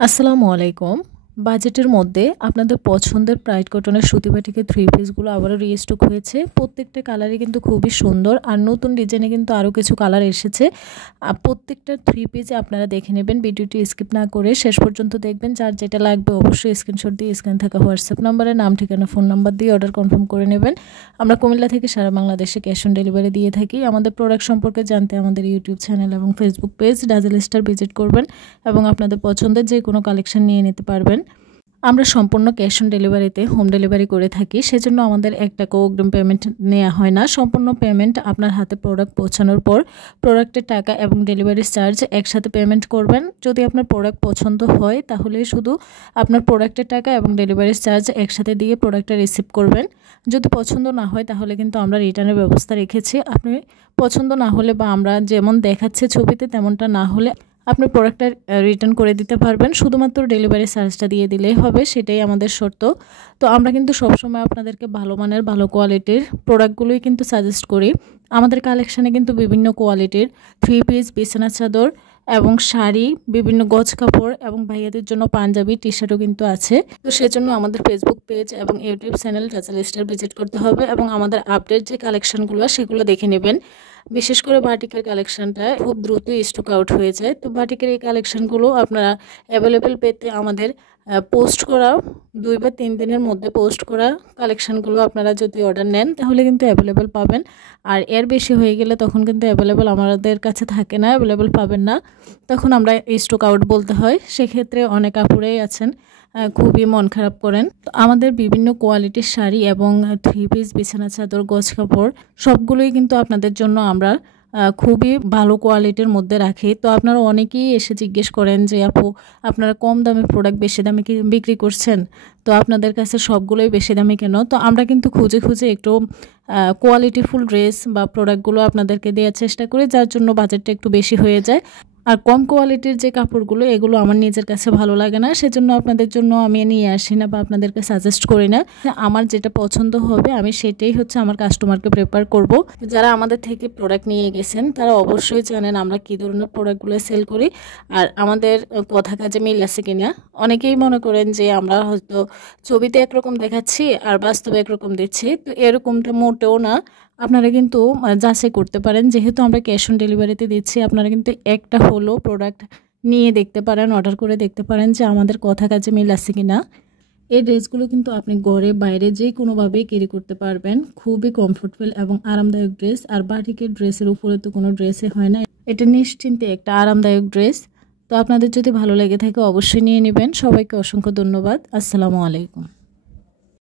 আসসালামু আলাইকুম। বাজেটের মধ্যে আপনাদের পছন্দের প্রাইড কটনের সুতি বাটিকের থ্রি পিসগুলো আবারও রিস্টক হয়েছে। প্রত্যেকটা কালারই কিন্তু খুবই সুন্দর আর নতুন ডিজাইনে কিন্তু আরও কিছু কালার এসেছে। প্রত্যেকটা থ্রি পিসে আপনারা দেখে নেবেন, ভিডিওটি স্কিপ না করে শেষ পর্যন্ত দেখবেন। যার যেটা লাগবে অবশ্যই স্ক্রিনশট দিয়ে স্ক্রিনে থাকা হোয়াটসঅ্যাপ নাম্বারে নাম, ঠিকানা, ফোন নাম্বার দিয়ে অর্ডার কনফার্ম করে নেবেন। আমরা কুমিল্লা থেকে সারা বাংলাদেশে ক্যাশ অন ডেলিভারি দিয়ে থাকি। আমাদের প্রোডাক্ট সম্পর্কে জানতে আমাদের ইউটিউব চ্যানেল এবং Facebook page dazzle star visit করবেন এবং আপনাদের পছন্দের যে কোনো কালেকশন নিয়ে নিতে পারবেন। আমরা সম্পূর্ণ ক্যাশ অন ডেলিভারিতে হোম ডেলিভারি করে থাকি, সেজন্য আমাদের 1 টাকাও অগ্রিম পেমেন্ট নেওয়া হয় না। সম্পূর্ণ পেমেন্ট আপনার হাতে প্রোডাক্ট পৌঁছানোর পর প্রোডাক্টের টাকা এবং ডেলিভারি চার্জ একসাথে পেমেন্ট করবেন। যদি আপনার প্রোডাক্ট পছন্দ হয় তাহলে শুধু আপনার প্রোডাক্টের টাকা এবং ডেলিভারি চার্জ একসাথে দিয়ে প্রোডাক্টটা রিসিভ করবেন। যদি পছন্দ না হয় তাহলে কিন্তু আমরা রিটার্নের ব্যবস্থা রেখেছি। আপনি পছন্দ না হলে বা আমরা যেমন দেখাচ্ছে ছবিতে তেমনটা না হলে আপনি প্রোডাক্টটা রিটার্ন করে দিতে পারবেন। শুধুমাত্র ডেলিভারি চার্জটা দিয়ে দিলেই হবে, সেটাই আমাদের শর্ত। তো আমরা কিন্তু সবসময় আপনাদেরকে ভালো মানের ভালো কোয়ালিটির প্রোডাক্টগুলোই কিন্তু সাজেস্ট করি। আমাদের কালেকশানে কিন্তু বিভিন্ন কোয়ালিটির থ্রি পিস, বিছানা চাদর এবং শাড়ি, বিভিন্ন গজ কাপড় এবং ভাইয়াদের জন্য পাঞ্জাবি, টি শার্টও কিন্তু আছে। তো সেজন্য আমাদের ফেসবুক পেজ এবং YouTube channel dazzle star visit করতে হবে এবং আমাদের আপডেট যে কালেকশানগুলো সেগুলো দেখে নেবেন। বিশেষ করে বাটিকের কালেকশানটা খুব দ্রুতই স্টক আউট হয়ে যায়। তো বাটিকের এই কালেকশানগুলো আপনারা অ্যাভেলেবেল পেতে আমাদের পোস্ট করা 2 বা 3 দিনের মধ্যে পোস্ট করা কালেকশানগুলো আপনারা যদি অর্ডার নেন তাহলে কিন্তু অ্যাভেলেবেল পাবেন। আর এর বেশি হয়ে গেলে তখন কিন্তু অ্যাভেলেবেল আমাদের কাছে থাকে না, অ্যাভেলেবেল পাবেন না, তখন আমরা স্টক আউট বলতে হয়। সেক্ষেত্রে অনেক আপুরাই আছেন খুবই মন খারাপ করেন। তো আমাদের বিভিন্ন কোয়ালিটির শাড়ি এবং থ্রি পিস, বিছানা চাদর, গজ কাপড় সবগুলোই কিন্তু আপনাদের জন্য আমরা খুবই ভালো কোয়ালিটির মধ্যে রাখি। তো আপনারা অনেকেই এসে জিজ্ঞেস করেন যে আপু আপনারা কম দামে প্রোডাক্ট বেশি দামে কি বিক্রি করছেন, তো আপনাদের কাছে সবগুলোই বেশি দামে কেন? তো আমরা কিন্তু খুঁজে খুঁজে একটু কোয়ালিটিফুল ড্রেস বা প্রোডাক্টগুলো আপনাদেরকে দেওয়ার চেষ্টা করি, যার জন্য বাজেটটা একটু বেশি হয়ে যায়। আর কম কোয়ালিটির যে কাপড়গুলো এগুলো আমার নিজের কাছে ভালো লাগে না, সেজন্য আপনাদের জন্য আমি নিয়ে আসি না বা আপনাদেরকে সাজেস্ট করি না। আমার যেটা পছন্দ হবে আমি সেটাই আমার কাস্টমারকে প্রেফার করব। যারা আমাদের থেকে প্রোডাক্ট নিয়ে গেছেন তারা অবশ্যই জানেন আমরা কী ধরনের প্রোডাক্টগুলো সেল করি আর আমাদের কথা কাজে মিল আছে কিনা। অনেকেই মনে করেন যে আমরা হয়তো ছবিতে একরকম দেখাচ্ছি আর বাস্তবে একরকম দিচ্ছি, তো এরকমটা মোটেও না। আপনারা কিন্তু যাচাই করতে পারেন, যেহেতু আমরা ক্যাশ অন ডেলিভারিতে দিচ্ছি, আপনারা কিন্তু একটা হলো প্রোডাক্ট নিয়ে দেখতে পারেন, অর্ডার করে দেখতে পারেন যে আমাদের কথা কাজে মিল আছে কিনা। এই ড্রেসগুলো কিন্তু আপনি ঘরে বাইরে যে কোনোভাবেই ক্যারি করতে পারবেন, খুবই কমফোর্টেবল এবং আরামদায়ক ড্রেস। আর বাটিকের ড্রেসের উপরে তো কোনো ড্রেসে হয় না, এটা নিশ্চিন্তে একটা আরামদায়ক ড্রেস। তো আপনাদের যদি ভালো লেগে থাকে অবশ্যই নিয়ে নেবেন। সবাইকে অসংখ্য ধন্যবাদ। আসসালামু আলাইকুম।